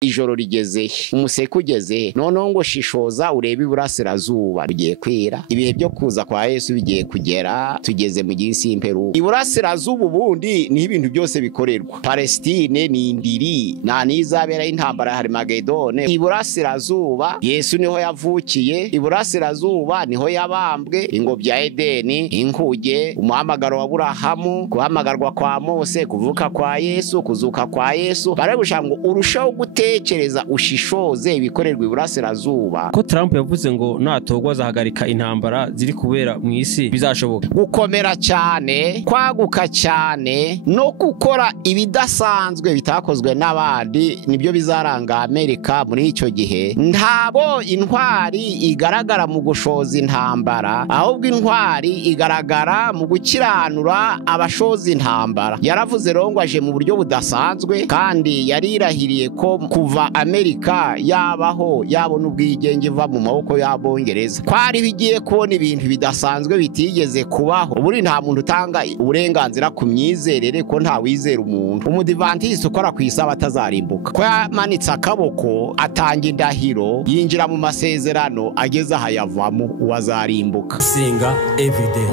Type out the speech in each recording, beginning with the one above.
ijoro rigeze umuseke ugeze noneho ngo shishoza urebe Iburasirazuba bigiye kwira ibihe byo kuza kwa Yesu bigiye kugera tugeze mu gihe cy'imperuka. Iburasirazuba ubundi ni ibintu byose bikorerwa. Palestine ni indiri nta nizabera y'intambara ya Armagedone. Iburasirazuba Yesu niho yavukiye, Iburasirazuba niho yabambwe, ingobyi ya Edeni, inkuge, umuhamagaro wa Aburahamu, guhamagarwa kwa Mose, kuvuka kwa Yesu, kuzuka kwa Yesu. Barabusha ngo urushaho gutekereza ushishoze ibikorerwa Iburasirazuba. Ko Trump yavuze ngo natogwa zahagarika intambara ziri kubera mu isi bizashoboka. Gukomera cyane, kwaguka cyane no gukora ibidasanzwe bitakozwe n'abandi nibyo bizaranga Amerika muri icyo gihe. Ntabo intwari igaragara mu gushoza intambara, ahubwo intwari igaragara mu gukiranura abashoza intambara. Yaravuze rongo aje mu buryo budasanzwe kandi yarirahiriye ko kuva Amerika yabaho yabona ubwigenge va mu maboko y'Abongereza kwari bigiye kubona ibintu bidasanzwe bitigeze kubaho. Uburi nta muntu utanga uburenganzira ku myizerere ko nta wizera umuntu. Umudivantiste ukora ku isaba atazarimbuka ko yamanitse akaboko atanga indahiro yinjira mu masezerano ageze aha yavamo uwazarimbuka. Gusenga everyday,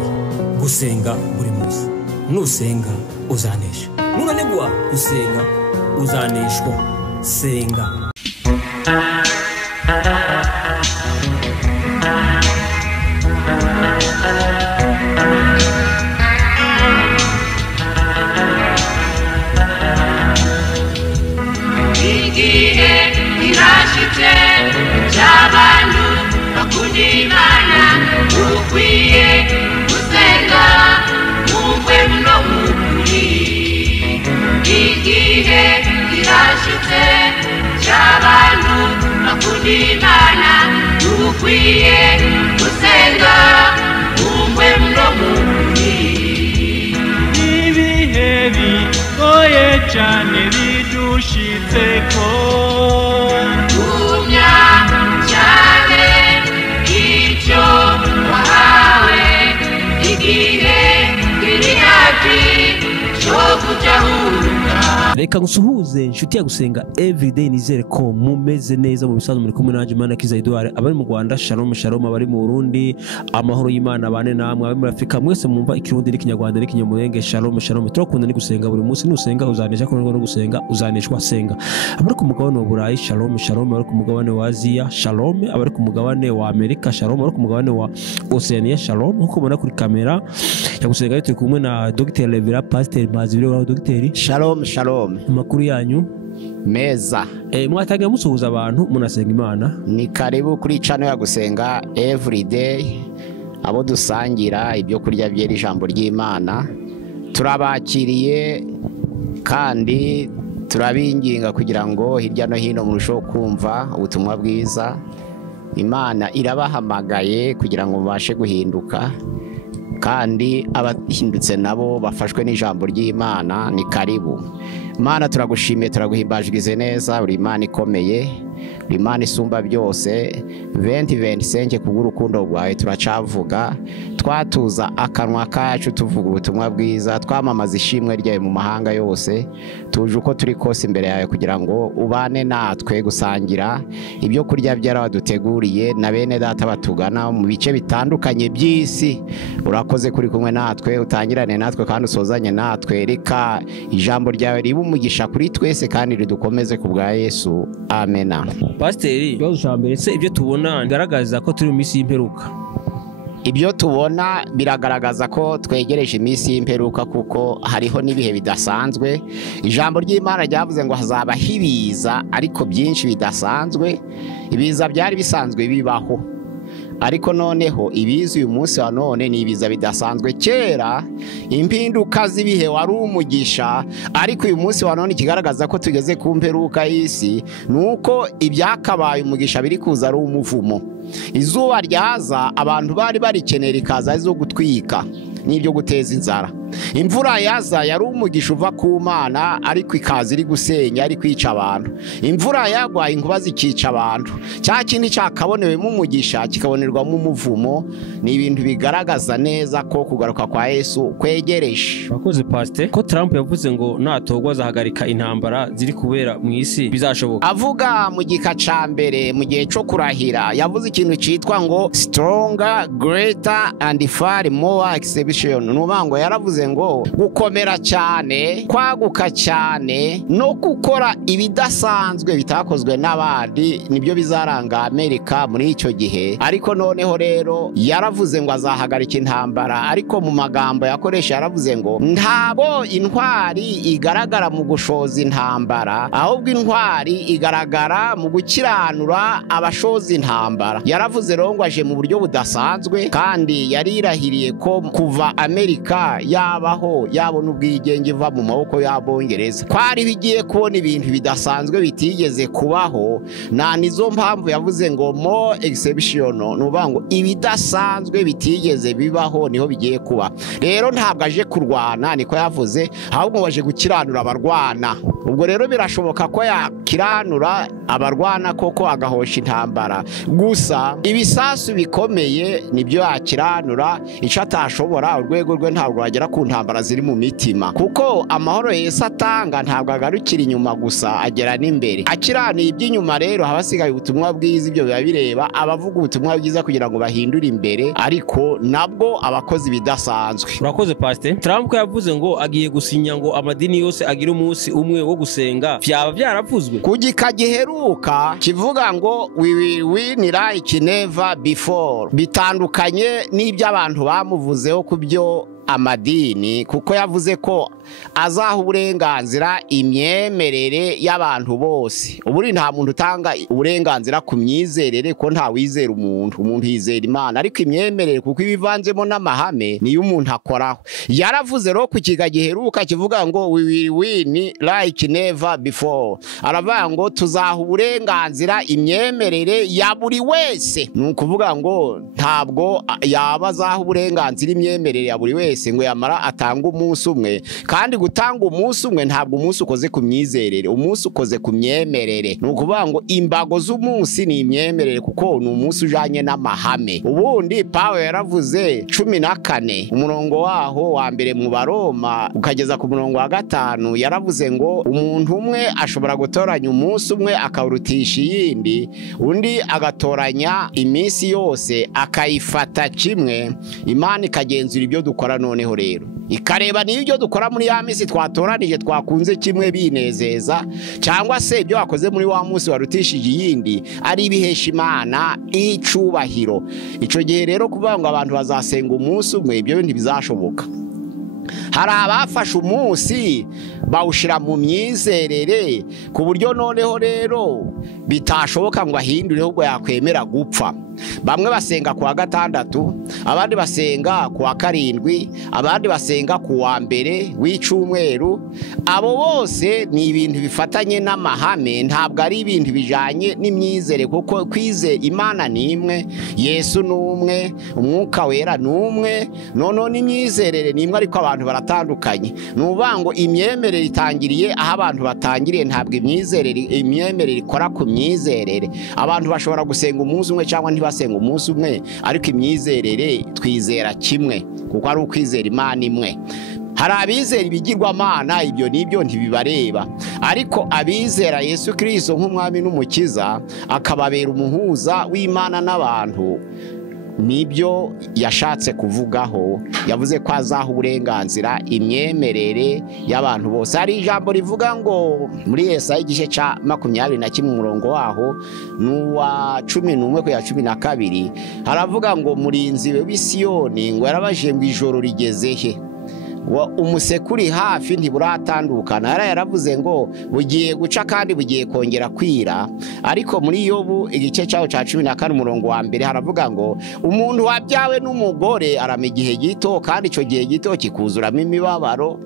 gusenga buri munsi. Nusenga uzanesha, nunanegwa gusenga uzaneshwa. Senga. Igihe irashitse cy'abantu bakunda Imana, ukwiye gusenga mumve no mukuri. Igihe irashitse cy'abantu bakunda Imana, ukwiye gusenga mumve no mukuri. Ibihe bigoye cyane bidushitseko, gumya cyane icyo wahawe, igihe kiri hafi cyo kujahuruka. Reka ngusuhuze inshuti ya Gusenga everyday, nizere ko mumeze neza mu bisanzwe muri kumwe nanje Imana Kiza Edouard. Abari mu Rwanda shalom shalom, abari mu Burundi amahoro y'Imana bane namwe, abari muri Afrika mwese mumva ikirundi n'ikinyarwanda n'ikinyamurenge shalom shalom. Turakunda ni gusenga buri munsi, nusenga uzanesha ko no gusenga uzaneshwa. Senga abari ku mugabane wa Burayi shalom shalom, abari ku mugabane wa Aziya shalom, abari ku mugabane wa Amerika shalom, abari ku mugabane wa Oceania shalom. Nkuko mubona kuri kamera ya Gusenga turi kumwe na Dr. Levera Pastor Mazibiro wa Dr. Shalom shalom. Amakuru yanyu meza. Mwatangira musuhuza abantu munasenga Imana. Ni karibu kuri channel ya Gusenga everyday, abo dusangira ibyo kurya byera ijambo ry'Imana. Turabakiriye kandi turabinginga kugira ngo hirya no hino murushaho kumva ubutumwa bwiza. Imana irabahamagaye kugira ngo mubashe guhinduka, kandi abahindutse nabo bafashwe n'ijambo ry'Imana. Ni karibu. Mana turagushimiye, turaguhimbajwize neza, uri Imana ikomeye, uri Imana isumba byose. 2025 kubw'urukundo rwawe turacavuga, twatuza akanwa kacu tuvuga ubutumwa bwiza, twamamaza ishimwe ryawe mu mahanga yose. Tuje uko turi kose imbere yawe kugira ngo ubane natwe gusangira ibyo kurya byaraduteguriye na bene data batugana mu bice bitandukanye by'isi. Urakoze kuri kumwe natwe, utangirane natwe kandi usozanye natwe. Reka ijambo ryawe ribe umugisha kuri twese kandi ridukomeze ku bwa Yesu, amena. Pasiteri, ikibazo cya mbere se ibyo tubona bigaragaza ko turi mu minsi y'imperuka? Ibyo tubona biragaragaza ko twegereje iminsi y'imperuka, kuko hariho n'ibihe bidasanzwe. Ijambo ry'Imana ryavuze ngo hazaba hibiza ariko byinshi bidasanzwe. Ibiza byari bisanzwe bibaho, ariko noneho ibiza uyu munsi wa none ni ibiza bidasanzwe. Kera impinduka z'ibihe wari umugisha, ariko uyu munsi wa none ikigaragaza ko tugeze ku mperuka y'isi nuko ibyakabaye umugisha biri kuza ari umuvumo. Izuba ryaza abantu bari barikenera ikaza zo gutwika n'ibyo guteza inzara, imvura yaza yari umugisha uva ku Mana ariko ikaza iri gusenya ari kwica abantu. Imvura yagwa inkuba zikica abantu. Cya kindi cyakabonewemo umugisha kikabonerwamo umuvumo. Ni ibintu bigaragaza neza ko kugaruka kwa Yesu kwegereje. Bakoze Pastor ko Trump yavuze ngo natogwa azahagarika intambara ziri kubera mu isi bizashoboka. Avuga mu gika ca mbere mu gihe cyo kurahira yavuze ikintu citwa ngo stronger, greater and far more exception. Nubango yaravuze ngo gukomera cyane, kwaguka cyane no gukora ibidasanzwe bitakozwe n'abandi nibyo bizaranga Amerika muri icyo gihe. Ariko noneho rero yaravuze ngo azahagarika intambara, ariko mu magambo yakoresha yaravuze ngo ntabo intwari igaragara mu gushoza intambara, ahubwo intwari igaragara mu gukiranura abashoza intambara. Yaravuze rero ngo aje mu buryo budasanzwe, kandi yarirahiriye ko kuva Amerika yabaho yabona ubwigenge iva mu maboko y'Abongereza kwari bigiye kubona ibintu bidasanzwe bitigeze kubaho. Na nizo mpamvu yavuze ngo more exception, nuvuga ngo ibidasanzwe bitigeze bibaho niho bigiye kuba. Rero ntabwo aje kurwana niko yavuze, ahubwo waje gukiranura abarwana. Ubwo rero birashoboka ko yakiranura abarwana koko agahosha intambara, gusa ibisasu bikomeye nibyo yakiranura. Icyo atashobora urwego rwe ntabwo wagera ku ntambara ziri mu mitima, kuko amahoro Yesu atanga ntabwo agarukira inyuma gusa, agera n'imbere. Akiraniye iby'inyuma rero habasigaye ubutumwa bwiza, ibyo biba bireba abavuga ubutumwa bwiza kugira ngo bahindure imbere, ariko nabwo abakozi bidasanzwe. Urakoze Pastor. Trump yavuze ngo agiye gusinya ngo amadini yose agira umunsi umwe wo gusenga. Byaba byaravuzwe ku gika giheruka kivuga ngo we will win like never before. Bitandukanye n'ibyo abantu bamuvuzeho ku byo amadini, kuko yavuze ko azaha uburenganzira imyemerere y'abantu bose. Uburi nta muntu utanga uburenganzira ku myizerere, ko nta wizera umuntu yizera Imana, ariko imyemerere kuko ibivanzemo n'amahame niyo umuntu akoraho. Yaravuze rero ku kiga giheruka kivuga ngo we will win like never before. Aravuga ngo tuzaha uburenganzira imyemerere ya buri wese. Ni ukuvuga ngo ntabwo yaba azaha uburenganzira imyemerere ya buri wese ngo yamara atanga umunsi umwe, kandi gutanga umunsi umwe ntabwo umunsi ukoze ku myizerere, umunsi ukoze ku myemerere. Ni ukuvuga ngo imbago z'umunsi ni imyemerere, kuko ni umunsi ujanye n'amahame. Ubundi Pawulo yaravuze 14 umurongo waho wa mbere mu Baroma ukageza ku murongo wa 5, yaravuze ngo umuntu umwe ashobora gutoranya umunsi umwe akawurutisha iyindi, undi agatoranya iminsi yose akayifata kimwe. Imana ikagenzura ibyo dukora noneho rero ikareba niyo ibyo dukora muri ya minsi twatoranije twakunze kimwe binezeza, cyangwa se ibyo wakoze muri wa munsi warutishije iyindi ari ibihesha Imana icubahiro. Ico gihe rero kuvuga ngo abantu bazasenga umunsi umwe, ibyo ntibizashoboka. Hari abafashe umunsi bawushira mu myizerere ku buryo noneho rero bitashoboka ngo ahindure, ahubwo yakwemera gupfa. Bamwe basenga ku wa gatandatu, abandi basenga ku wa karindwi, abandi basenga ku wa mbere w'icumweru. Abo bose ni ibintu bifatanye n'amahame, ntabwo ari ibintu bijanye n'imyizere, kuko kwizera Imana ni imwe, Yesu ni umwe, Umwuka Wera ni umwe, noneho n'imyizerere ni imwe, ariko abantu baratandukanye. Nuvuga ngo imyemerere itangiriye aho abantu batangiriye, ntabwo imyemerere ikora ku myizerere. Abantu bashobora gusenga umunsi umwe cyangwa basenga umunsi umwe, ariko imyizerere twizera kimwe, kuko ari ukwizera Imana imwe. Hari abizera ibigirwamana, ibyo nibyo ntibibareba, ariko abizera Yesu Kristo nk'umwami n'umukiza akababera umuhuza w'Imana n'abantu, nibyo yashatse kuvugaho. Yavuze ko azaha uburenganzira imyemerere y'abantu bose. Hari ijambo rivuga ngo muri Yesaya igice ca 21 umurongo waho n'uwa 11 ku ya 12, haravuga ngo murinzi we Siyoni ngo yarabaje ngo ijoro rigeze he, umusekuri hafi ntiburatandukana. Yaravuze ngo bugiye guca kandi bugiye kongera kwira. Ariko muri Yobu igice cyaho ca 14 umurongo wa mbere haravuga ngo umuntu wabyawe n'umugore arama igihe gito, kandi ico gihe gito kikuzuramo imibabaro.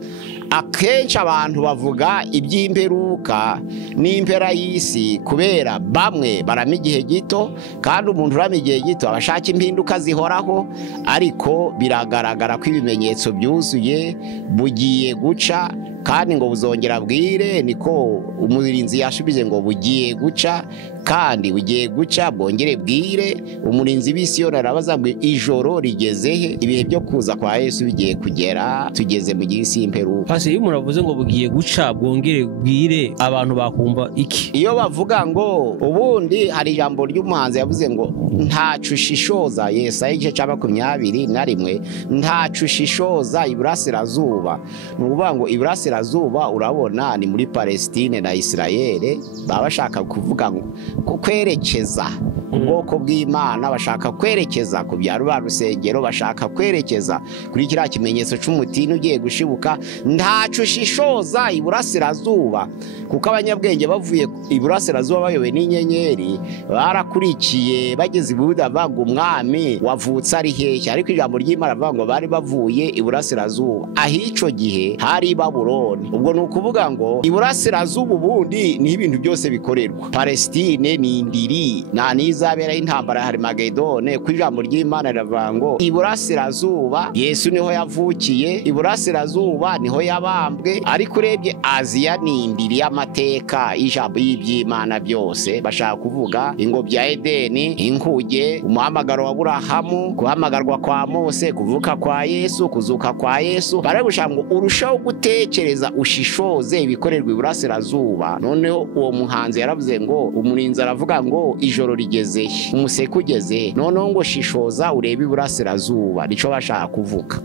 Akenshi abantu bavuga iby'imperuka n'impera y'isi kubera bamwe barama igihe gito, kandi umuntu urama igihe gito abashaka impinduka zihoraho. Ariko biragaragara ko ibimenyetso byuzuye bwire bugiye guca kandi ngo buzongera bwire, niko umurinzi yashubije ngo bugiye guca kandi bugiye guca bwongere bwire. Umurinzi w'Isiyoni arabaza ngo ijoro rigeze he? Ibihe byo kuza kwa Yesu bigiye kugera, tugeze mu gihe cy'imperuka. Pasi iyo umuntu avuze ngo bugiye guca bwongere bwire, abantu bakumva iki? Iyo bavuga ngo ubundi hari ijambo ry'umuhanzi yavuze ngo ntacu shishoza, Yesaya igice cya 21, ntacu shishoza Iburasirazuba. Ni ukuvuga ngo Iburasirazuba urabona ni muri Palestine na Israel, baba bashaka kuvuga ngo kwerekeza ubwoko bw'Imana, bashaka kwerekeza ku bya rusengero, bashaka kwerekeza kuri kiriya kimenyetso cy'umutini ugiye gushibuka. Ntacu shishoza Iburasirazuba, kuko abanyabwenge bavuye Iburasirazuba bayobe n'inyenyeri barakurikiye bageze i Buyuda bavuga umwami wavutse ari hehe, ariko ijambo ry'Imana bavuga ngo bari bavuye Iburasirazuba. Ahico gihe hari Babuloni. Ubwo ni ukuvuga ngo Iburasirazuba ubundi ni ibintu byose bikorerwa. Palestine ni indiri na izabera intambara hari Magedone. Ku ijambo ry'Imana riravuga ngo Iburasirazuba Yesu niho yavukiye, Iburasirazuba niho yabambwe. Ariko urebye Aziya ni indiri y'amateka y'ijambo y'iby'Imana byose. Bashaka kuvuga ingobyi ya Edeni, inkuge, umuhamagaro wa Aburahamu, guhamagarwa kwa Mose, kuvuka kwa Yesu, kuzuka kwa Yesu. Baragushaka ngo urushaho gutekereza ushishoze ibikorerwa Iburasirazuba. Noneho uwo muhanzi yaravuze ngo umurinzi aravuga ngo ijoro rigeze, umuseke ugeze, noneho ngo shishoza urebe Iburasirazuba. Nico bashaka kuvuga.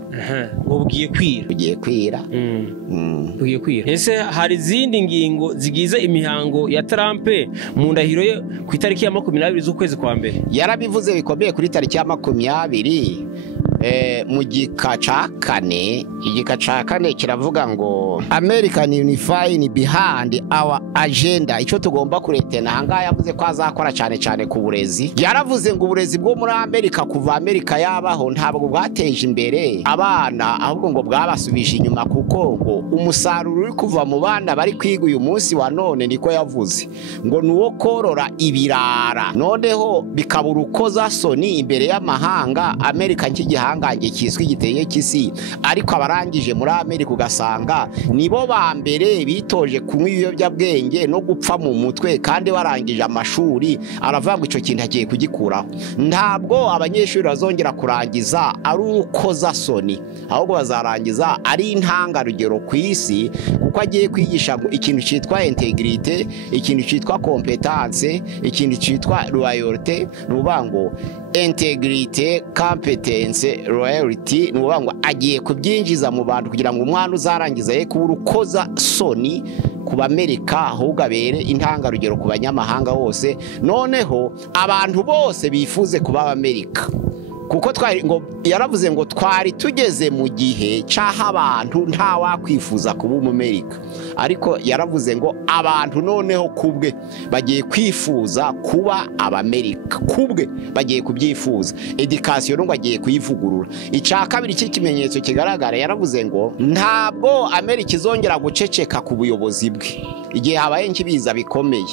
Ngo bugiye kwira. Bugiye kwira. Bugiye kwira. Ese hari izindi ngingo zigize imihango ya Trump mu ndahiro ye ku itariki ya 20 z'ukwezi kwa mbere? Yarabivuze bikomeye kuri tariki ya 20 mu gika ca 4. Igika ca 4 kiravuga ngo American unifying behind our agenda. Ico tugomba kuretena hanga yavuze ko azakora cyane ku burezi. Yaravuze ngo uburezi bwo muri Amerika kuva Amerika yabaho ntabwo bwateje imbere abana, ahubwo ngo bwabasubije inyuma, kuko ngo umusaruro uri kuva mu bana bari kwiga uyu munsi wa none, niko yavuze ngo nuwo korora ibirara, noneho bikabura ukoza soni imbere y'amahanga. Amerika nk'igihangange kiswe igiteye kisi, ariko abarangije muri Amerika ugasanga nibo ba mbere bitoje kunywa ibiyobyabwenge no gupfa mu mutwe, kandi barangije amashuri. Aravuga ngo ico kintu agiye kugikuraho. Ntabwo abanyeshuri bazongera kurangiza ari ukoza soni, ahubwo bazarangiza ari intangarugero ku isi, kuko agiye kwigisha ngo ikintu cyitwa integrite, ikintu cyitwa competence, ikintu cyitwa loyalty. Nuvuga ngo integrite, competence, loyalty, nuvuga ngo agiye kubyinjiza mu bantu kugira ngo umwana uzarangiza ye kubura ukoza soni ku Amerika, ahubwo abere intangarugero ku banyamahanga bose. Noneho abantu bose bifuze kuba Amerika, kuko twari ngo yaravuze ngo twari tugeze mu gihe cyaha abantu nta wakwifuza kuba Amerika, ariko yaravuze ngo abantu noneho kubwe bagiye kwifuza kuba Abamerika, kubwe bagiye kubyifuza. Education ngo agiye kuyivugurura. Icya kabiri cy'ikimenyetso kigaragara, yaravuze ngo ntabwo Amerika izongera guceceka ku buyobozi bwe igihe habaye nkibiza bikomeye.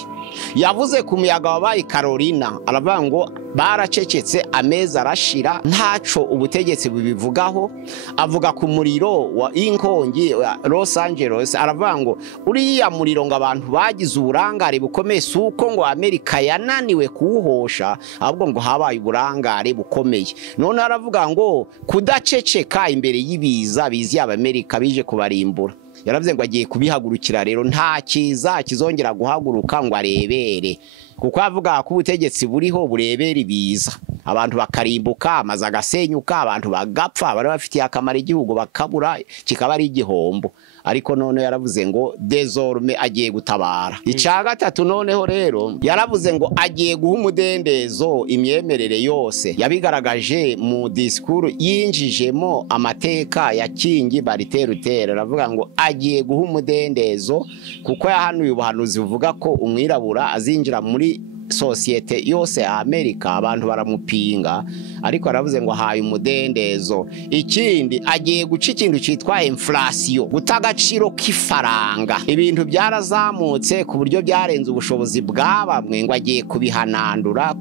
Yavuze ku muyaga wabaye Carolina, aravuga ngo baracecetse amezi arashira ntaco ubutegetsi bubivugaho. Avuga ku muriro wa inkongi Los Angeles, aravuga ngo uriya muriro ngo abantu bagize uburangare bukomeye, suko ngo Amerika yananiwe kuwuhosha, ahubwo ngo habaye uburangare bukomeye. None aravuga ngo kudaceceka imbere y'ibiza bizi Amerika bije kubarimbura. Yaravuze ngo agiye kubihagurukira. Rero nta kiza kizongera guhaguruka ngo arebere, kuko avuga ko ubutegetsi buriho burebera ibiza, abantu bakarimbuka, amazi agasenyuka, abantu bagapfa, bari bafitiye akamaro igihugu bakabura, kikaba ari igihombo. Ariko none yaravuze ngo désormais agiye gutabara. Icya gatatu noneho rero yaravuze ngo agiye guha umudendezo imyemerere yose. Yabigaragaje mu discours yinjijemo amateka ya Kingi Bariterutera. Aravuga ngo agiye guha umudendezo, kuko yahanuye ubuhanuzi buvuga ko umwirabura azinjira muri sosiyete yose ya Amerika abantu baramupinga ariko aravuze ngo haye umudendezo. Ikindi agiye guca ikintu cyitwa inflation, gutagaciro k'ifaranga. Ibintu byarazamutse ku buryo byarenze ubushobozi bw'abamwe, ngo agiye kubihanandura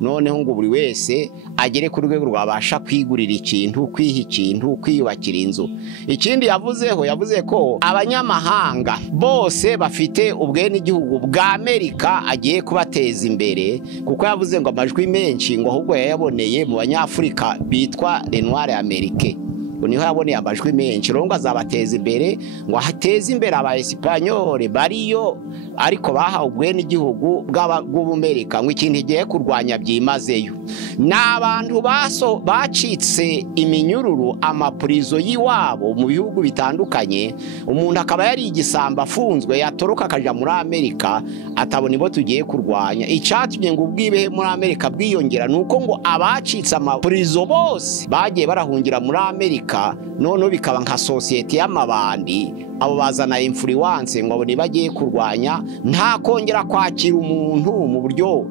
noneho ngo buri wese agere ku rwego rwabasha kwigurira ikintu, kwiha ikintu, kwiyubakira inzu. Ikindi yavuze ko abanyamahanga bose bafite ubwenegihugu bwa Amerika agiye kubateza imbere, kuko yavuze ngo amajwi menshi ngo ahubwo yayaboneye mu banyafurika bitwa les noirs américains. Niho yaboneye amajwi menshi, rongo azabateza imbere, ngo hateze imbere aba Espanyol bariyo ariko bahawe ubwenegihugu bw'Amerika, ngo ikintu igiye kurwanya byimazeyo. N'abantu bacitse iminyururu, amapurizo yiwabo mu bihugu bitandukanye, umuntu akaba yari igisamba afunzwe yatoroka akaja muri Amerika, atabona ibo tugiye kurwanya. Icatumye ngo ubwibehe muri Amerika bwiyongera nuko ngo abacitse amapurizo bose bagiye barahungira muri Amerika, none bikaba nka sosiyete y'amabandi. Abo bazana influence ngo abone bagiye kurwanya, nta kongera kwakira umuntu mu buryo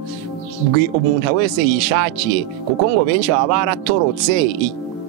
umuntu wese yishakiye, kuko ngo benshi baba baratorotse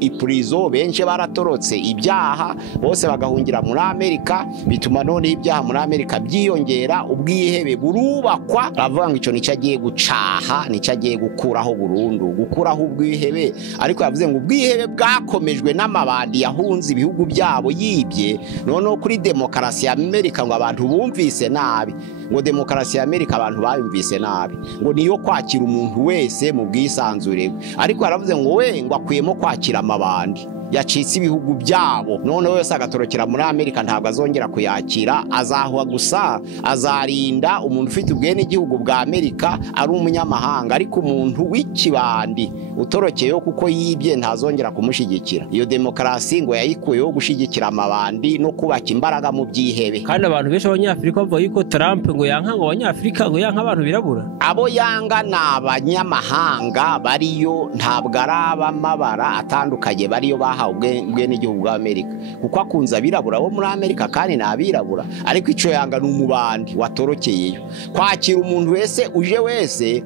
ipurizo, benshi baratorotse ibyaha, bose bagahungira muri Amerika, bituma none ibyaha muri Amerika byiyongera, ubwihebe burubakwa. Avuga ngo ico nicyo agiye gucaha, nicyo agiye gukuraho burundu, gukuraho ubwihebe. Ariko yavuze ngo ubwihebe bwakomejwe n'amabandi yahunze ibihugu byabo yibye, noneho kuri demokarasi ya Amerika ngo abantu bumvise nabi, ngo demokarasi ya Amerika abantu bayumvise nabi, ngo niyo kwakira umuntu wese mu bwisanzure. Ariko yaravuze ngo we ngo akwiyemo kwakira amabandi yacitse ibihugu byabo, none wese agatorokera muri Amerika, ntabwo azongera kuyakira. Azahwa gusa, azarinda umuntu ufite ubwenegihugu bwa Amerika ari umunyamahanga, ariko umuntu w'ikibandi utorokeyeho kuko yibye ntazongera kumushigikira. Iyo demokarasi ngo yayikuyeho gushigikira amabandi no kubaka imbaraga mu byihebe. Kandi abantu benshi abanyafrika bavuga yuko Trump ngo yanka ngo abanyafrika ngo yanka abantu birabura. Abo yanga n'abanyamahanga bariyo, ntabwo ari abamabara atandukanye bariyo ubwenegihugu bwa Amerika, kuko akunze abirabura bo muri Amerika kandi n'abirabura. Ariko ico yanga n'umubandi watorokeyeyo. Kwakira umuntu wese uje wese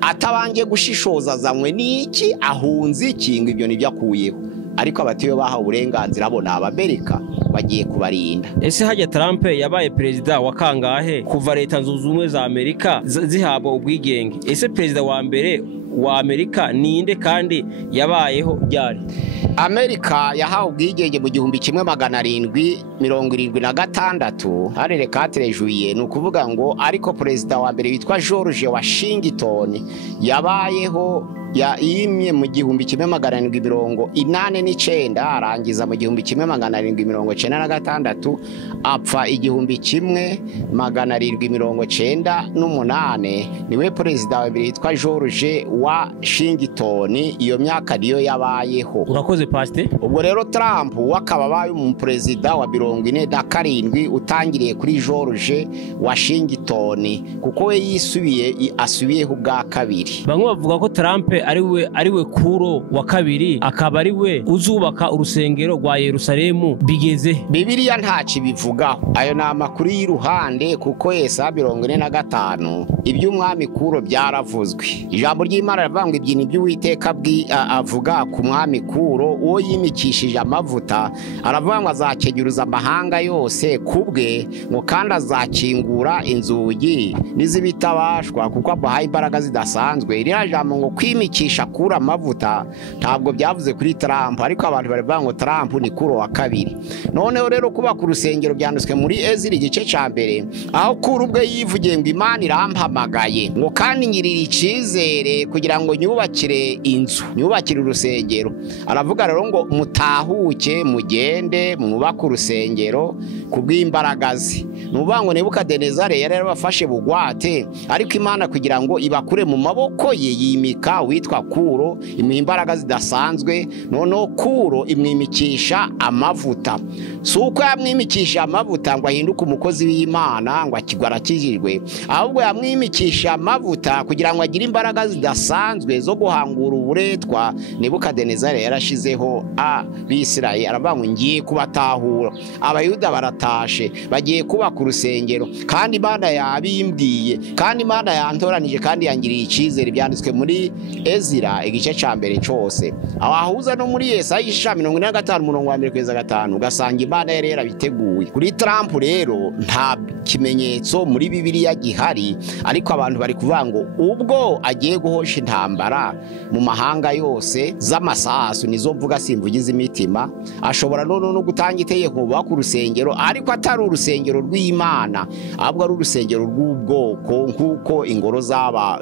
atabanje gushishoza azanywe n'iki, ahunze iki, ngo ibyo nibyo akuyeho. Ariko abatiyo bahawe uburenganzira bo n'Amerika bagiye kubarinda. Ese hajya Trump yabaye perezida wa kangahe kuva leta zunze ubumwe za Amerika zihabwa ubwigenge? Ese perezida wa mbere wa Amerika ninde kandi yabayeho ryari? Amerika yahawe ubwigenge mu 1776 harere 4 juillet, nukuvuga ngo ariko perezida wa mbere witwa George Washington yabayeho yimye mu 1789 arangiza mu 1796 apfa 1798. Niwe perezida wa mbere witwa George Washington, iyo myaka niyo yabayeho. Urakoze paste. Ubwo rero Trump wakaba baye umuperezida wa 47 utangiriye kuri George Washington, kuko we asubiyeho bwa kabiri. Bamwe bavuga ko Trump ariwe kuro wa kabiri, akaba ariwe uzubaka urusengero rwa Yerusalemu. Bigeze Bibiliya ntaci bivugaho, ayo na makuru y'iruhande, kuko Yesa 45 iby'umwami kuro byaravuzwe. Ijambo ry'Imana rivuga ngo ibyini by'Uwiteka avuga ku mwami kuro, uwo yimikishije amavuta, aravuga ngo azakenyuruza amahanga yose kubwe, ngo kandi azakingura inzugi n'izibitabashwa, kuko abahaye imbaraga zidasanzwe. Iriya jambo ngo kwimikisha kura amavuta ntabwo byavuze kuri Trump, ariko abantu baravuga ngo Trump ni kuro wa kabiri. Noneho rero kuba ku rusengero byanditswe muri Ezira igice ca mbere, aho kuri ubwe yivugiye ngo Imana irampamagaye, ngo kandi ngirira icizere kugira ngo nyubakire inzu, nyubakire urusengero. Aravuga rero ngo mutahuke mugende mwubaka urusengero kubw'imbaraga ze. Nuvuga ngo Nebukadinezari yari yarabafashe bugwate, ariko Imana kugira ngo ibakure mu maboko ye yimika witwa kuro, imuha imbaraga zidasanzwe. Noneho kuro imwimikisha amavuta. Si uko yamwimikisha amavuta ngo ahinduke umukozi w'Imana ngo arakijijwe, ahubwo yamwimikisha amavuta kugira ngo agire imbaraga zidasanzwe zo guhangura uburetwa Nebukadinezari yarashizeho Abisirayeli. Aravuga ngo ngiye kubatahura. Abayuda baratashe, bagiye kubaka kubaka urusengero kandi Imana yabimbwiye kandi Imana yantoranije kandi yangiriye icyizere byanditswe muri Ezira igice cya mbere cyose aho ahuza no muri Yesaya 45:1-5 ugasanga Imana yari yarabiteguye kuri Trump rero nta kimenyetso muri Bibiliya gihari ariko abantu bari kuvuga ngo ubwo agiye guhosha intambara mu mahanga yose z'amasasu nizo mvuga simvugize imitima ashobora no gutanga itegeko kubaka urusengero ariko atari urusengero rw'Imana ahubwo ari urusengero rw'ubwoko nk'uko ingoro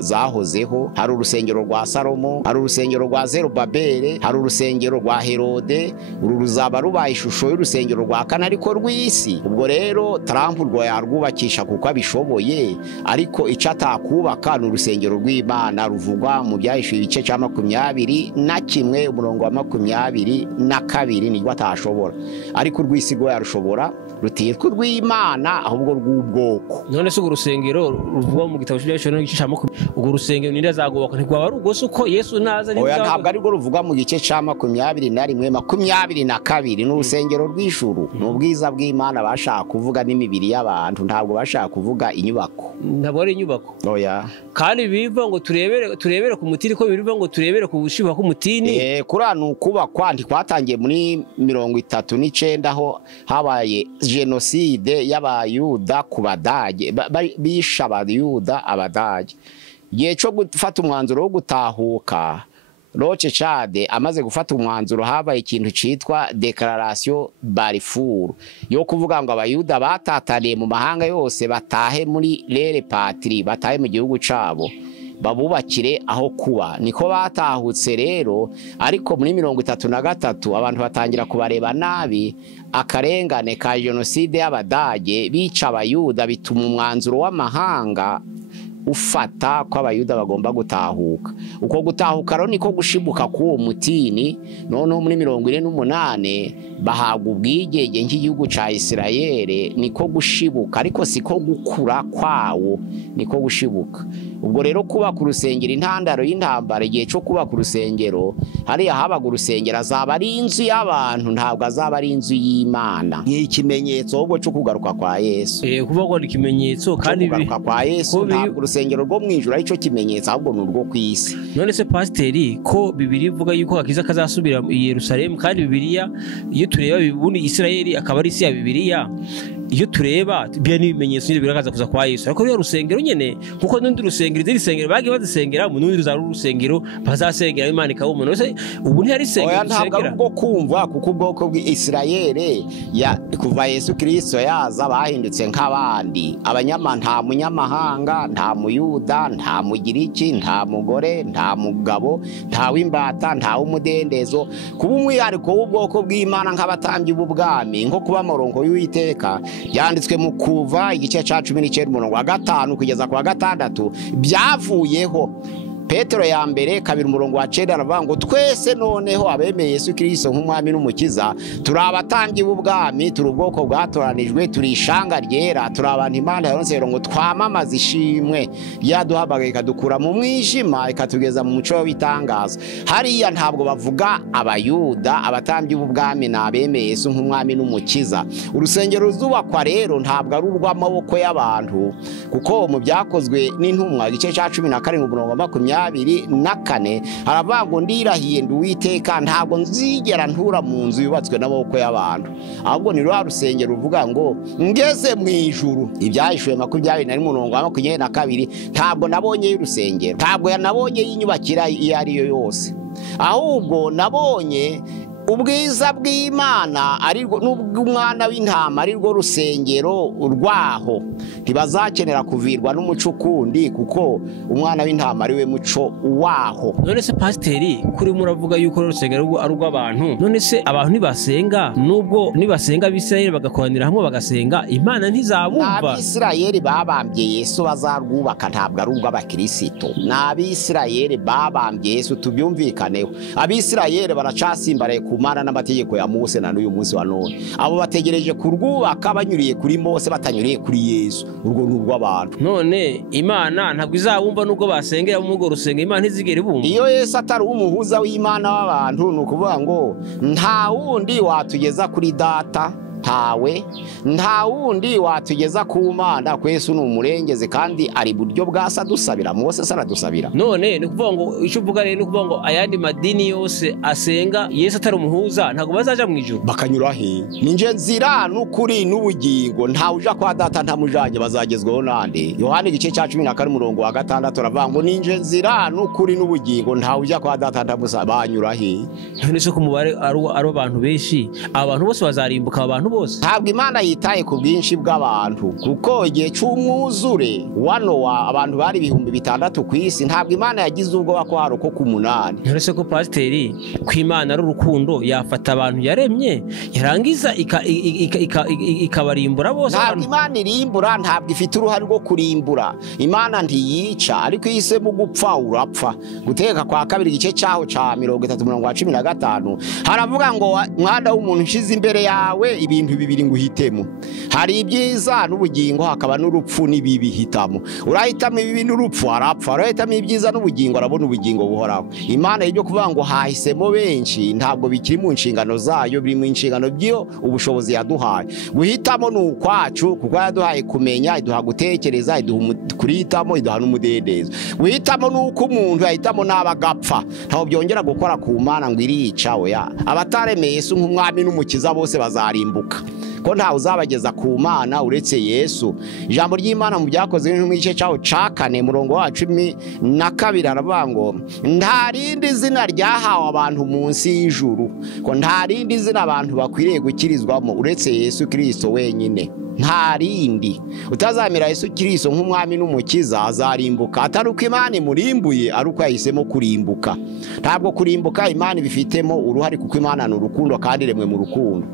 zahozeho hari urusengero rwa Salomo hari urusengero rwa Zerubabeli hari urusengero rwa Herode uru ruzaba rubaye ishusho y'urusengero rwa kane ariko rw'isi ubwo rero Trump rwo yarwubakisha kuko abishoboye ariko icyo atakubaka ni urusengero rw'Imana ruvugwa mu Byahishuwe igice cya 21:22 nirwo atashobora ariko urw'isi rwo yarushobora rutitwa rw'Imana ahubwo rw'ubwoko none se urusengero ruvugwa mu gitabo cy'Ibyahishuwe n'igice cya 20 ubwo rusengero ninde azagubaka ntigwaba ari ubwo uko Yesu naza oya ntabwo ari rwo ruvugwa mu gice cya 21:22 n'urusengero rw'ijuru n'ubwiza bw'Imana bashaka kuvuga n'imibiri y'abantu ntabwo bashaka kuvuga inyubako ntabwo ari inyubako oya kandi biva ngo turebere ku mutini ko biva ngo turebere ku bushibuka k'umutini kurana ukubakwa ntikwatangiye muri 39 aho habaye jenoside y'abayuda ku badage bisha abayuda abadage igihe cyo gufata umwanzuro wo gutahuka Roche Chade amaze gufata umwanzuro habaye ikintu citwa Declaration Balfour yo kuvuga ngo abayuda batataniye mu mahanga yose batahe muri rere patrie batahe mu gihugu cabo babubakire aho kuba niko batahutse rero ariko muri 33 abantu batangira kubareba nabi akarengane ka jenoside y'abadage bica abayuda bituma umwanzuro w'amahanga ufata ko abayuda bagomba gutahuka uko gutahuka rero niko gushibuka k'uwo mutini noneho muri 48 bahabwa ubwigenge nk'igihugu ca Isirayeli niko gushibuka ariko siko gukura kwawo niko gushibuka ubwo rero kubaka urusengero intandaro y'intambara igihe cyo kubaka urusengero hariya habaga urusengero azaba ari inzu y'abantu ntabwo azaba ari inzu y'Imana nk'ikimenyetso ahubwo cyo kugaruka kwa Yesu kuvuga ngo ikimenyetso kandi kugaruka kwa Yesu ntabwo urusengero rwo mwijuru arico kimenyetso ahubwo n'urwo kwisi none se pasiteri ko Bibiliya ivuga yuko akiza kazasubira i Yerusalemu kandi Bibiliya iyo tureba ubundi Isirayeli akaba ari isi ya Bibiliya iyo tureba bya n'ibimenyetso biragaza kuza kwa Yesu ariko ryo rusengero nyene kuko n'undi rusengero z'irusengero bagiye bazisengera mu n'undi ruzaru rusengero bazasengera Imana ikawumuntu nose ubu ntihari sengero ntabwo ubwo kumva kuko ubwoko bw'Isirayeli ya kuva Yesu Kristo yaza bahindutse nk'abandi nta munyamahanga nta muyuda nta mugiriki nta mugore nta mugabo nta w'imbata nta w'umudendezo kuba umwihariko w'ubwoko bw'Imana nk'abatambyi b'ubwami nko kuba morongo y'Uwiteka yanditswe mu Kuva igice cya 19:5 kugeza kwa 6 byavuyeho Petero ya mbere 2:9 aravuga ngo twese noneho abemeye Yesu Kristo nk'umwami n'umukiza turi abatambyi b'ubwami turi ubwoko bwatoranijwe turi ishanga ryera turi abantu Imana yaronse ngo twamamaza ishimwe yaduhabaga ikadukura mu mwijima ikatugeza mu muco w'itangaza hariya ntabwo bavuga abayuda abatambyi b'ubwami n'abemeye Yesu nk'umwami n'umukiza urusengero ruzubakwa rero ntabwo ari urw'amaboko y'abantu kuko mu byakozwe n'intumwa igice cya 17:24 haravuga ngo ndirahiye Uwiteka ntabwo nzigera ntura mu nzu yubatswe n'amaboko y'abantu ahubwo ni rwa rusengero ruvuga ngo ngeze mu ijuru Ibyahishuwe 20:22 ntabwo nabonye y'urusengero ntabwo yanabonye y'inyubakira iyo ari yo yose ahubwo nabonye ubwiza bw'Imana arirwo n'ubw'umwana w'intama arirwo rusengero rwaho ntibazakenera kuvirwa n'umuco kundi kuko umwana w'intama ariwe muco waho none se pasiteri kuri muravuga yuko rusengero ari rw'abantu none se abantu nibasenga nubwo nibasenga abisirayeli bagakoranira hamwe bagasenga Imana ntizabumva abisirayeli babambye Yesu bazarwubaka ntabwo ari urw'abakristo n'abisirayeli babambye Yesu tubyumvikaneho abisirayeli baracasimbaraye kumana n'amategeko ya Mose na n'uyu munsi wa none abo bategereje kurwubaka banyuriye kuri Mose batanyuriye kuri Yesu urwo n'urwo abantu none Imana ntabwo izabumva nubwo basengera mu ngo rusenga Imana izigera ibumva iyo Yesu atari umuhuza w'Imana w'abantu nukuvuga ngo nta wundi watugeza kuri data ntawe, nta wundi watugeza ku Mana ko Yesu ni umurengeze kandi ari buryo bwasa dusabira, Mose saradusabira. None ni kuvuga ngo icyo uvuga rero ni kuvuga ngo ayandi madini yose asenga Yesu atari umuhuza ntago bazaja mu ijuru. Bakanyura he? Ninje nzira n'ukuri n'ubugingo, nta uja kwa data ntamujanye, bazagezweho nande. Yohana igice cya 14:6 aravuga ngo ninje nzira n'ukuri n'ubugingo, nta uja kwa data ntamusa. Banyura he? None se ko mubare ari abantu benshi, abantu bose bazarimbuka, abantu bose. Ntabwo Imana yitaye ku bwinshi bw'abantu, kuko igihe cy'umwuzure wa abantu bari 6,000 ku isi, ntabwo Imana yagize ubwoba ko haroko ku 8. None se ko pasiteri kw'Imana ari urukundo yafata abantu yaremye yarangiza ikabarimbura bose? Ntabwo Imana irimbura, ntabwo ifite uruhare rwo kurimbura. Imana ntiyica, ariko yise mu gupfa urapfa. Guteka kwa kabiri igice cyaho ca 3:15 haravuga ngo mwana w'umuntu nshize imbere yawe ibintu bibiri nguhitemo, hari ibyiza n'ubugingo, hakaba n'urupfu n'ibibi hitamo. Urahitamo ibibi n'urupfu arapfa, urahitamo ibyiza n'ubugingo arabona ubugingo buhoraho. Imana ibyo kuvuga ngo hahisemo benshi ntabwo bikiri mu nshingano zayo, biri mu nshingano byo ubushobozi yaduhaye. Guhitamo ni ukwacu, kuko yaduhaye kumenya, iduha gutekereza, iduha kurihitamo, iduha n'umudendezo. Guhitamo ni uko umuntu yahitamo n'abagapfa, ntaho byongera gukora ku Mana ngo irica. Oya, abataremeye Yesu nk'umwami n'umukiza bose bazarimbuka, ko ntawe uzabageza ku Mana uretse Yesu. Ijambo ry'Imana mu byakozwe mu gice cyaho ca 4:12 aravuga ngo nta rindi zina ryahawe abantu munsi y'ijuru, ko nta rindi zina abantu bakwiriye gukirizwamo uretse Yesu Kristo wenyine. Nta rindi. Utazamira Yesu Kristo nk'umwami n'umukiza azarimbuka, atari uko Imana imurimbuye, ari uko yahisemo kurimbuka. Ntabwo kurimbuka Imana ibifitemo uruhare, kuko Imana ni urukundo kandi iremwe mu rukundo.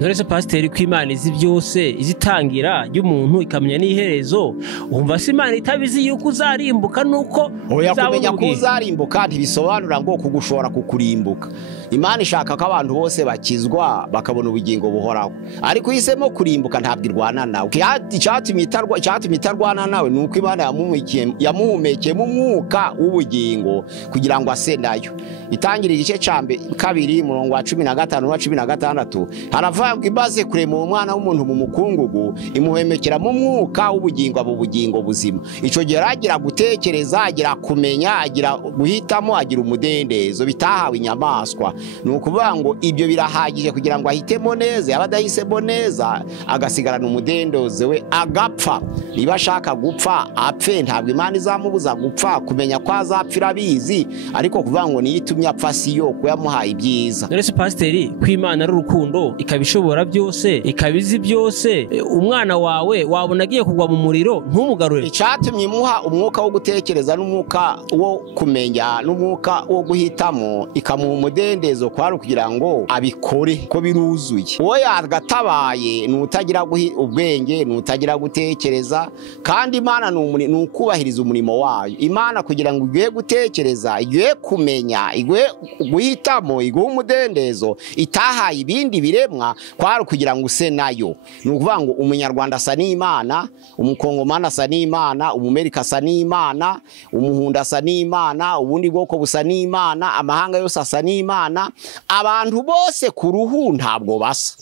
None se pasiteri kw'Imana izi byose, izitangira ry'umuntu ikamenya n'iherezo, umva se Imana itabizi yuko uzarimbuka nuko oya kumenya ko uzarimbuka ntibisobanura ngo kugushora kukurimbuka. Imana ishaka ko abantu bose bakizwa bakabona ubugingo buhoraho, ariko isemo kurimbuka ntabwo irwana nawe. Cyatumye itarwana nawe nuko Imana yamuhumekeye mu mwuka w'ubugingo kugira ngo ase nayo. Itangira igice cya 2:15-16 haravuga ngo imaze kurema umwana w'umuntu mu mukungugu, imuhemekera mu mwuka w'ubugingo, abo bugingo buzima. Ico gihe agira gutekereza, agira kumenya, agira guhitamo, agira umudendezo bitahawe inyamaswa. Ni ukuvuga ngo ibyo birahagije kugira ngo ahitemo neza. Yaba adahisemo neza agasigarana umudendezo we agapfa. Niba ashaka gupfa apfe, ntabwo Imana izamubuza gupfa. Kumenya ko azapfira bizi, ariko kuvuga ngo niyitumye apfa siyo ko yamuhaye ibyiza. None se pasiteri kw'Imana ari urukundo, ikabishobora byose, ikabizi byose, umwana wawe wabona agiye kugwa mu muriro ntumugarure? Icyatumye imuha umwuka wo gutekereza n'umwuka wo kumenya n'umwuka wo guhitamo, ikamuha umudendezo kwari kugira ngo abikore ko biruzuye. Uwo yagatabaye n'utagira ubwenge, n'utagira gutekereza, kandi Imana ni ukubahiriza umurimo wayo. Imana kugira ngo igiye gutekereza, igiye kumenya, igiye guhitamo, igiye umudendezo, itahaye ibindi biremwa kwari kugira ngo use nayo. Ni ukuvuga ngo umunyarwanda asa n'Imana, umukongomani asa n'Imana, umumerika asa n'Imana, umuhunda asa n'Imana, ubundi bwoko busa n'Imana, amahanga yose asa n'Imana. Abantu bose ku ruhu ntabwo basa.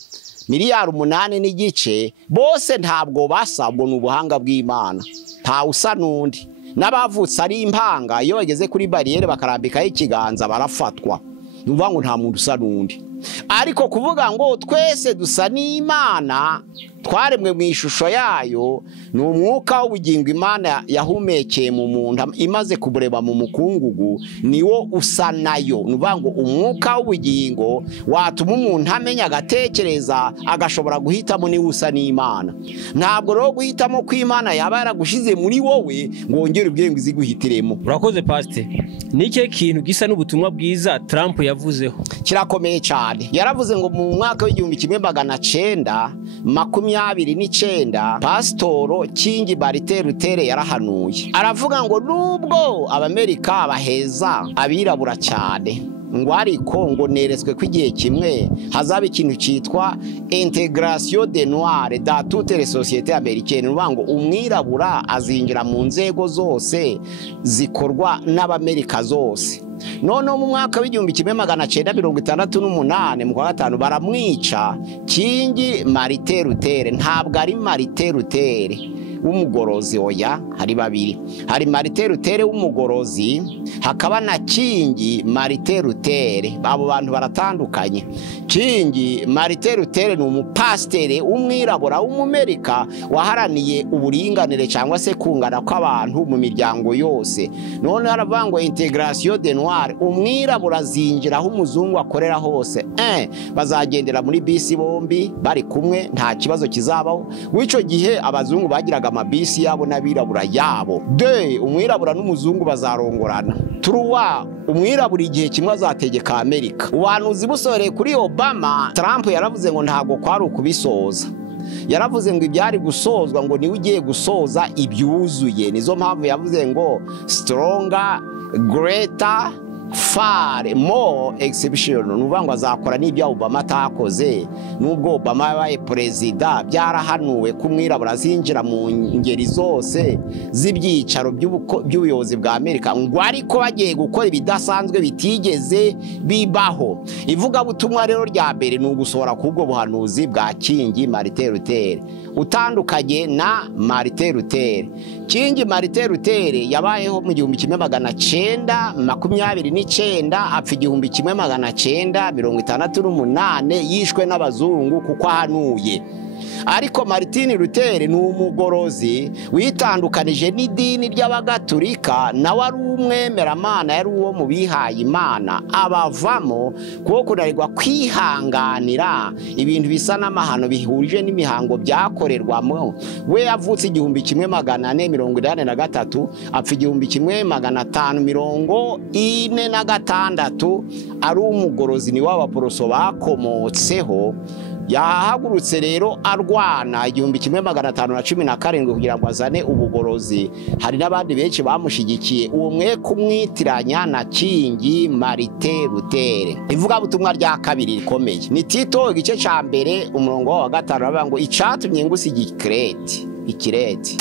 8 n'igice bose ntabwo basa, ubwo ni ubuhanga bw'Imana. Nta usa n'undi. N'abavutse ari impanga, iyo bageze kuri bariyere bakarambikaho ikiganza barafatwa. Ni ukuvuga ngo nta muntu usa n'undi. Ariko kuvuga ngo twese dusa n'Imana, twaremwe mu ishusho yayo, ni umwuka w'ubugingo Imana yahumekeye mu muntu imaze kubureba mu mukungugu, niwo usa nayo. Ni ukuvuga ngo umwuka w'ubugingo watuma umuntu amenya, agatekereza, agashobora guhitamo niwe usa n'Imana. Ntabwo rero guhitamo kw'Imana yaba yaragushize muri wowe ngo wongere ubwenge iziguhitiremo. Urakoze pasiteri. Nike kintu gisa n'ubutumwa bwiza Trump yavuzeho kirakomeye cyane. Yaravuze ngo mu mwaka w'1929 Pasitoro Kingi Martin Luther yarahanuye, aravuga ngo nubwo Abamerika baheza abirabura cyane, ngo ariko ngo neretswe ko igihe kimwe hazaba ikintu cyitwa intégration des noirs dans toutes les sociétés américaines. Ngo umwirabura azinjira mu nzego zose zikorwa n'Abamerika zose. none mu mwaka w'igihumbi kimwe magana cyenda 1968 mu kwa gatanu baramwica Kingi Martin Luther. Ntabwo ari Martin Luther w'umugorozi, oya, hari babiri. Hari Martin Luther w'umugorozi, hakaba na Kingi Martin Luther. Abo bantu baratandukanye. Kingi Martin Luther ni umupasiteri w'umwirabura w'umumerika waharaniye uburinganire cyangwa se kungana kw'abantu mu miryango yose. None haravango integration de noir, umwirabura zinjira aho umuzungu akorera hose. Bazagendera muri bisi bombi bari kumwe, nta kibazo kizabaho. W'ico gihe abazungu bagiraga amabisi yabo n'abirabura yabo. Umwirabura n'umuzungu bazarongorana. Turuwa umwirabura igihe kimwe azategeka Amerika. Ubuhanuzi busoreye kuri Obama, Trump yaravuze ngo ntago kwari ukubisoza. Yaravuze ngo ibyari gusozwa ngo niwe ugiye gusoza ibyuzuye. Nizo mpamvu yavuze ngo stronger, greater, far more exception. Nuvuga ngo azakora n'ibyo Obama atakoze. Nubwo Obama yabaye perezida, byarahanuwe kumwirabura zinjira mu ngeri zose z'ibyicaro by'ubuyobozi bwa Amerika, ngo ariko bagiye gukora ibidasanzwe bitigeze bibaho. Ivuga butumwa rero rya mbere ni ugusohora kubwo buhanuzi bwa Kingi Martin Luther, utandukanye na Martin Luther. Kingi Martin Luther yabayeho mu 1929 apfa 1968 yishwe n'abazungu kuko ahanuye. Ariko Martin Luther ni umugorozi witandukanije n'idini ry'abagatolika, nawe ari umwemeramana, yari uwo mu bihaye Imana, abavamo kuko kunarigwa kwihanganira ibintu bisa n'amahano bihurije n'imihango byakorerwamo. We yavutse 1483 apfa 1546, ari umugorozi ni w'abaporoso bakomotseho. Yahagurutse rero arwana 1517 kugira ngo azane ubugorozi. Hari n'abandi benshi bamushigikiye, uwo mwe kumwitiranya na Kingi Martin Luther. Ivuga butumwa rya kabiri rikomeye ni Tito igice ca mbere umurongo wa 5 bavuga ngo icatumye ngusigikreti ikireti.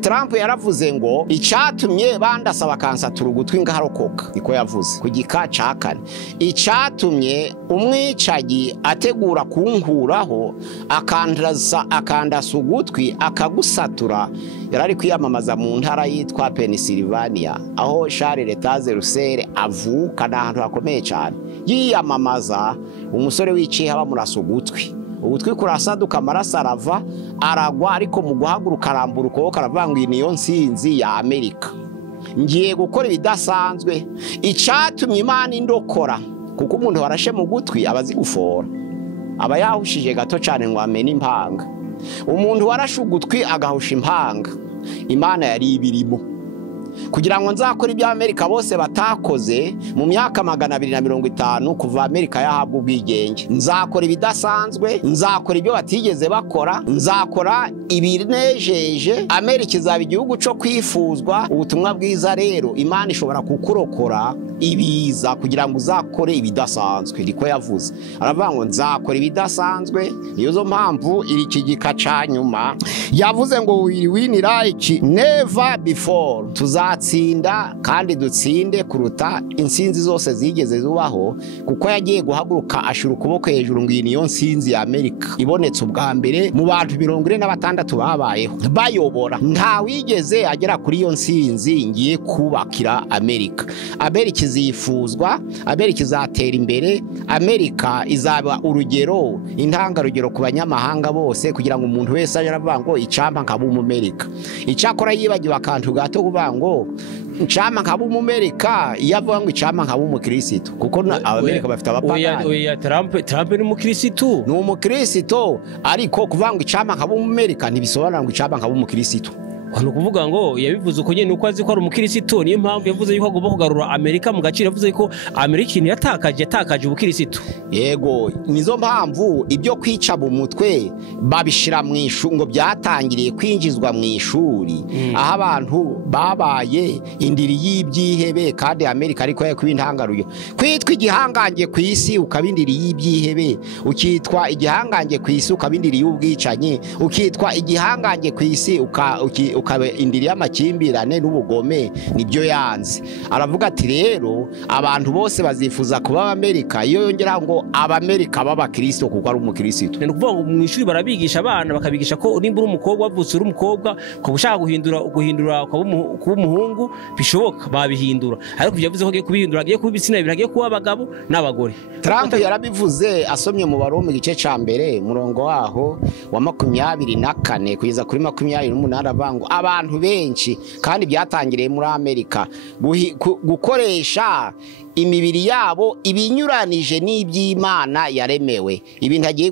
Trump yaravuze ngo icatumye bandasaba kansatura ugutwi ngaharokoka, niko yavuze ku gika ca 4. Icatumye umwicaji ategura kunkuraho akandasa ugutwi akagusatura, yarari kwiyamamaza mu ntara yitwa Pennsylvania, aho Charles Russell avuka, n'ahantu hakomeye cyane. Yiyamamaza umusore wiciye bamurasa ugutwi kurasaduka, amaraso arava aragwa, ariko mu guhaguruka arambura ukuboko aravuga ngo niyo nsinzi ya Amerika, ngiye gukora ibidasanzwe. Icatumye Imana indokora, kuko umuntu warashe mu gutwi abazi gufora, aba yahushije gato cyane ngo amene impanga. Umuntu warashe ugutwi agahusha impanga, Imana yari ibirimo kugira ngo nzakora ibya Amerika bose batakoze mu myaka 250 kuva Amerika yahabwa ubwigenge. Nzakora ibidasanzwe, nzakora ibyo batigeze bakora, nzakora ibinejeje. Amerika izaba igihugu cyo kwifuzwa. Ubutumwa bwiza rero, Imana ishobora kukurokora ibiza kugira ngo uzakore ibidasanzwe, niko yavuze. Aravuga ngo nzakora ibidasanzwe. Niyo zo mpamvu iri kigika ca nyuma yavuze ngo we win like never before. Tuzatsinda kandi dutsinde kuruta insinzi zose zigeze zubaho, kuko yagiye guhaguruka ashira ukuboko hejuru ngo niyo nsinzi ya Amerika ibonetse ubwa mbere mu bantu 46 babayeho bayobora. Nta wigeze agera kuri iyo nsinzi ngiye kubakira Amerika. Amerika izifuzwa, Amerika izatera imbere, Amerika izaba urugero, intangarugero ku banyamahanga bose, kugira ngo umuntu wese aje aravuga ngo icampa nkaba umumerika. Icyakora yibagiwe akantu gato kuvuga ngo ncama nkaba umumerika, yavuga ngo icama nkaba umukristo, kuko Amerika bafite abapagani. Oya, Trump ni umukristo, ni umukristo, ariko kuvuga ngo icama nkaba umumerika ntibisobanura ngo icama nkaba umukristo. Hano kuvuga ngo yabivuze uko nyene uko azi ko ari umukristo, niyo mpamvu yavuze yuko agomba kugarura Amerika mu gaciro. Yavuze ko Amerika yatakaje ubukristo. Yego, nizo mpamvu ibyo kwica mu mutwe babishira mu ishuri, ngo byatangiriye kwinjizwa mu ishuri, aho abantu babaye indiri y'ibyihebe, kandi Amerika ariko yakuba intangaruyo. Kwitwa igihangange ku isi ukabindiri y'ibyihebe, ukitwa igihangange ku isi ukabindiri y'ubwicanyi, ukitwa igihangange ku isi ukaba indiri y'amakimbirane n'ubugome nibyo yanze. Aravuga ati rero abantu bose bazifuza kuba Amerika, iyo yongera ngo Abamerika b'abakristo kuko ari umukristo. Ni ukuvuga ngo mu ishuri barabigisha abana bakabigisha ko nimba uri umukobwa wavutse uri umukobwa ko ushaka guhindura kuba umuhungu bishoboka babihindura, ariko byavuze ko agiye kubihindura, agiye kuba ibitsina bibiri, agiye kuba abagabo n'abagore. Trump yarabivuze asomye mu Baroma igice ca mbere murongo waho wa 24 kugeza kuri 28 avango abantu benshi kandi byatangiriye muri Amerika gukoresha imibiri yabo ibinyuranije n'iby'Imana yaremewe. Ibintu agiye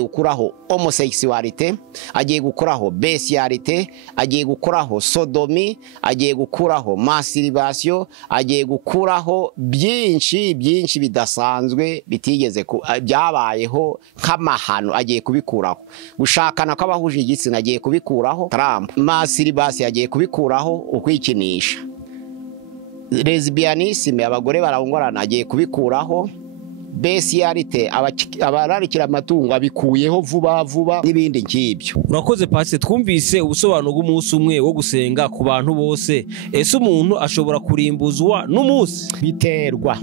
gukuraho homosexualite, agiye gukuraho bestialite, agiye gukuraho sodomi, agiye gukuraho masturbation, agiye gukuraho byinshi bidasanzwe bitigeze byabayeho nk'amahano, agiye kubikuraho. Gushakana kw'abahuje igitsina agiye kubikuraho. Trump masturbation agiye kubikuraho, ukwikinisha lesbianisme abagore barangorana agiye kubikuraho. Bestialite abararikira amatungo abikuyeho vuba n'ibindi nk'ibyo. Urakoze Pastor, twumvise ubusobanuro bw'umunsi umwe wo gusenga ku bantu bose. Ese umuntu ashobora kurimbuzwa n'umunsi? Biterwa.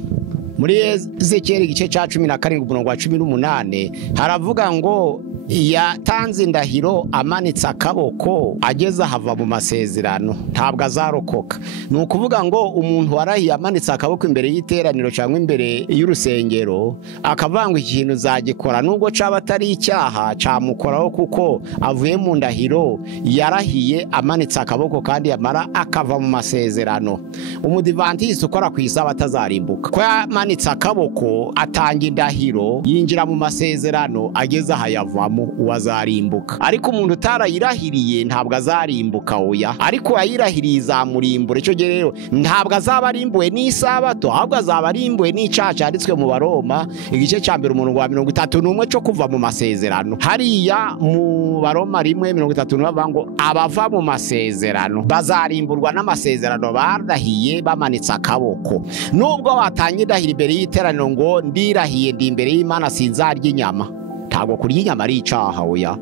Muri Ezekiel igice ca 17 umurongo wa 18 haravuga ngo yatanze indahiro amanitse akaboko ageze hava mu masezerano ntabwo azarokoka. Ni ukuvuga ngo umuntu warahiye amanitse akaboko imbere y'iteraniro cyangwa imbere y'urusengero akavanga ikintu zagikora nubwo caba atari icyaha camukoraho kuko avuye mu ndahiro yarahiye amanitse akaboko kandi yamara akava mu masezerano. Umudivantiste ukora ku isaba atazarimbuka ko yamanitse akaboko atanga indahiro yinjira mu masezerano ageze hayavamo uwazarimbuka. Ariko umuntu utarayirahiriye ntabwo azarimbuka oya, ariko yayirahiriye izamurimbura. Icyo gihe rero ntabwo azaba arimbuwe n'isabato, ahubwo azaba arimbuwe n'icyaha cyanditswe mu Baroma igice cya 1 umurongo wa 31 cyo kuva mu masezerano. Hariya mu Baroma 1:31 bavuga ngo abava mu masezerano bazarimburwa n'amasezerano barahiye bamanitse akaboko. Nubwo watanga indahiro imbere y'iteraniro ngo ndirahiye ndi imbere y'Imana sinzarya inyama, ntabwo kurya inyama ari icaha oya,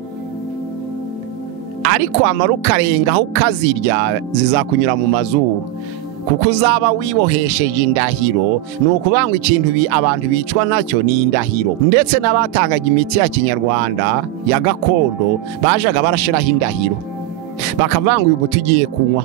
ariko amarukarengaho ukazirya zizakunyura mu mazuru kuko uzaba wibohesheje indahiro. Ni ukubanga ikintu abantu bicwa nacyo ni indahiro. Ndetse n'abatangaga imiti ya kinyarwanda ya gakondo bajaga barashiraho indahiro bakavanga uyu muti ugiye kunywa,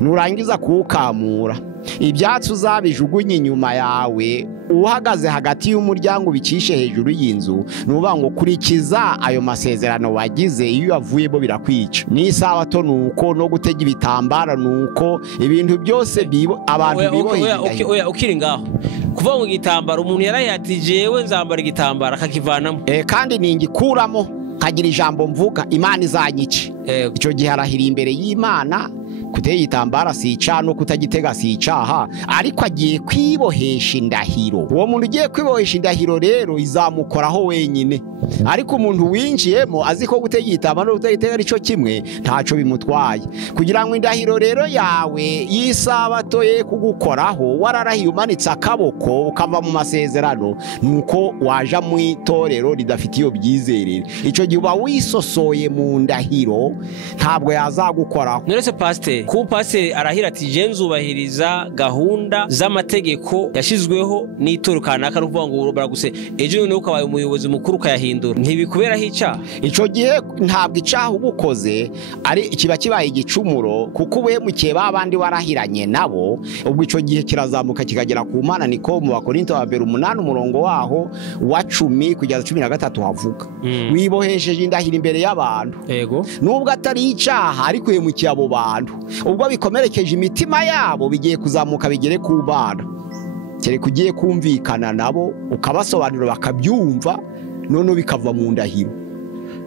nurangiza kuwukamura ibyatsi uzabijugunye inyuma yawe uhagaze hagati y'umuryango ubicishe hejuru y'inzu. Nuvuga ngo kurikiza ayo masezerano wagize, iyo yavuyemo birakwica. N'isabato nuko, no gutega ibitambara nuko, ibintu byose abantu biboheye. Oya ukiri ngaho kuvuga ngo igitambaro umuntu yarayatijewe nzambara igitambara akakivanamo kandi ningikuramo kagira ijambo mvuga Imana izanyice. Icyo gihe arahira imbere y'Imana kutega igitambara si icyaha no kutagitega si icyaha, ariko agiye kwibohesha indahiro. Uwo muntu ugiye kwibohesha indahiro rero izamukoraho wenyine, ariko umuntu winjiyemo azi ko gutega igitambaro no kutagitega ari cyo kimwe ntaco bimutwaye. Kugira ngo indahiro rero yawe y'isabato ye kugukoraho wararahiye umanitse akaboko ukava mu masezerano, nuko waja mu itorero ridafite iyo byizerere. Icyo gihe uba wisosoye mu ndahiro ntabwo yazagukoraho. Nurese Pastor ku Pastor arahira ati je nzubahiriza gahunda z'amategeko yashizweho n'itoro kanaka ruvuga ngo baraguse ejo none ukabaye umuyobozi mukuru kayahindura ntibikuberaho icyaha. Icyo gihe ntabwo icyaha ubukoze ari kiba kibaye igicumuro kuko ubemukiye babandi warahiranye nabo. Ubwo icyo gihe kirazamuka kikagera ku Mana. Niko mu Bakorinto wa 8 umurongo waho wa 10 kugeza 13 havuga wibohesheje indahiro imbere y'abantu. Yego, nubwo atari icyaha ariko ubemukiye abo bantu, ubwo bikomerekeje imitima yabo bigiye kuzamuka bigere ku Mana. Kereka ugiye kumvikana nabo ukabasobanurira bakabyumva, none bikava mu ndahiro.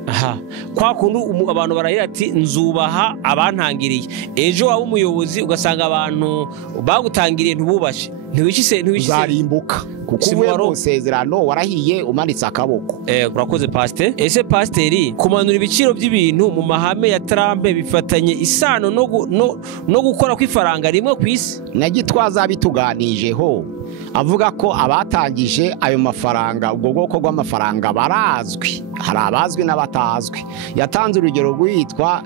Aha, kwa kuntu abantu barahira ati nzubaha abantangiriye. Ejo waba umuyobozi ugasanga abantu bagutangiriye ntububashe, ntibishise zarimbuka kuko uwe Amasezerano warahiye umanitse akaboko. Urakoze Pastor. Ese Pasteri kumanura ibiciro by'ibintu mu mahame ya Trump bifatanye isano no gukora kwifaranga rimwe kwisi? Nagitwaza bituganijeho avuga ko abatangije ayo mafaranga, ubwo bwoko bw'amafaranga barazwi hari abazwi n'abatazwi. Yatanze urugero rwitwa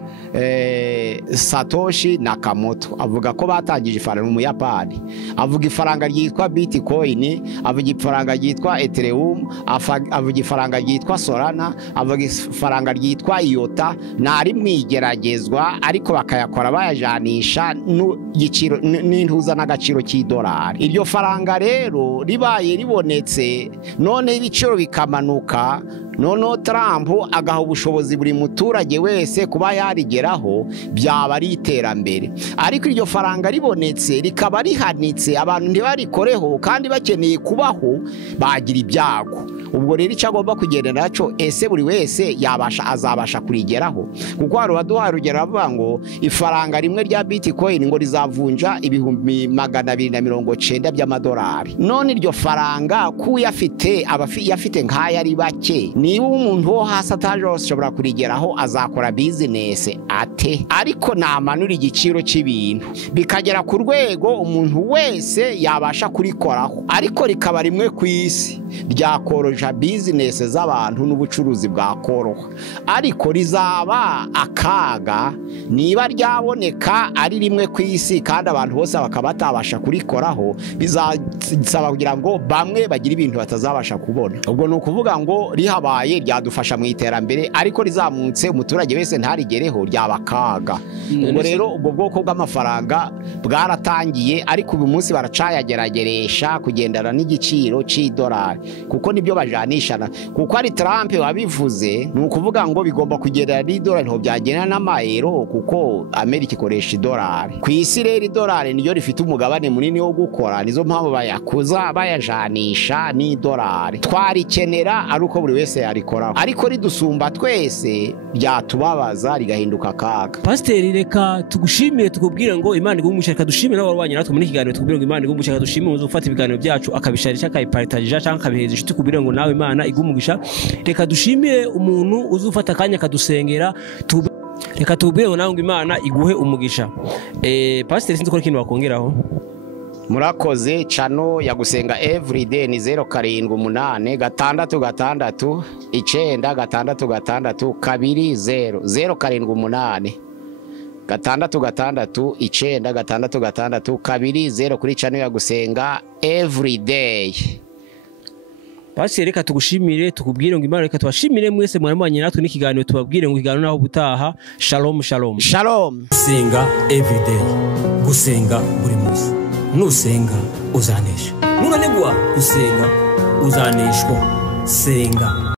Satoshi Nakamoto, avuga ko batangije ifaranga mu Muyapani, avuga ifaranga ryitwa Bitcoin, avuga ifaranga ryitwa Ethereum, avuga ifaranga ryitwa Solana, avuga ifaranga ryitwa Iota. Nari mwigeragezwa ariko bakayakora bayajanisha n'intuza n'agaciro cy'idolari. Iryo faranga rero ribaye ribonetse none ibiciro bikamanuka, noneho Trump agaha ubushobozi buri muturage wese kuba yarigeraho, byaba ari iterambere. Ariko iryo faranga ribonetse rikaba rihanitse, abantu ntibarikoreho kandi bakeneye kubaho, bagira ibyago. Ubwo rero icyo agomba kugendera naco, ese buri wese azabasha kurigeraho? Kuko hari abaduha urugero bavuga ngo ifaranga rimwe rya Bitcoin ngo rizavunja ibihumbi 290 by'amadolari. None iryo faranga kuyafite yafite nk'aya ari bake, niba umuntu wo hasi atajoshobora kurigeraho azakora business ate? Ariko namanura igiciro cy'ibintu bikagera ku rwego umuntu wese yabasha kurikoraho, ariko rikaba rimwe ku isi, ryakoroja business z'abantu n'ubucuruzi bwakoroha. Ariko rizaba akaga niba ryaboneka ari rimwe ku isi kandi abantu bose bakaba batabasha kurikoraho, bizasaba kugira ngo bamwe bagira ibintu batazabasha kubona. Ubwo ni ukuvuga ngo rihabaye ryadufasha mu iterambere, ariko rizamutse umuturage wese ntarigereho, ryaba akaga. Ubwo rero ubwo bwoko bw'amafaranga bwaratangiye, ariko uyu munsi baracayagerageresha kugendana n'igiciro cy'idolari, kuko nibyo bajanishana. Kuko ari Trump wabivuze, ni ukuvuga ngo bigomba kugendana n'idolari, nto byagena n'Ama.E, kuko Amerika ikoresha idolari. Ku isi rero idolari niyo rifite umugabane munini wo gukora, nizo mpamvu bayakuza bayajanisha n'idolari. Twarikenera ari uko buri wese yarikoraho, ariko ridusumba twese byatubabaza rigahinduka akaga. Pasiteri, reka tugushimire tukubwire ngo Imana igumugisha, reka dushimire n'abarwanya natwe muri kiganiro, tukubwire ngo Imana igumugisha, reka dushimire umuntu ufata ibiganiro byacu akabisharisha akabiparitagisha cyangwa akabiheza inshuti, kubwire ngo nawe Imana igumugisha. Reka dushimire umuntu uzufata akanya akadusengera, reka tubwire ngo nawe Imana iguhe umugisha. Pasiteri, sinzi ko ikintu wakongeraho. Murakoze. Chano ya Gusenga everyday ni 078 666 966 20 078 666 966 20 kuri chano ya Gusenga everyday. Pasiteri, reka tugushimire tukubwire ngo Imana, reka tubashimire mwese mwaremanye natwe n'ikiganiro, tubabwire ngo ikiganiro naho butaha. Shalom shalom Shalom. Gusenga everyday, gusenga buri munsi. Nusenga uzanesha, nunanigwa gusenga uzaneshwa. Senga.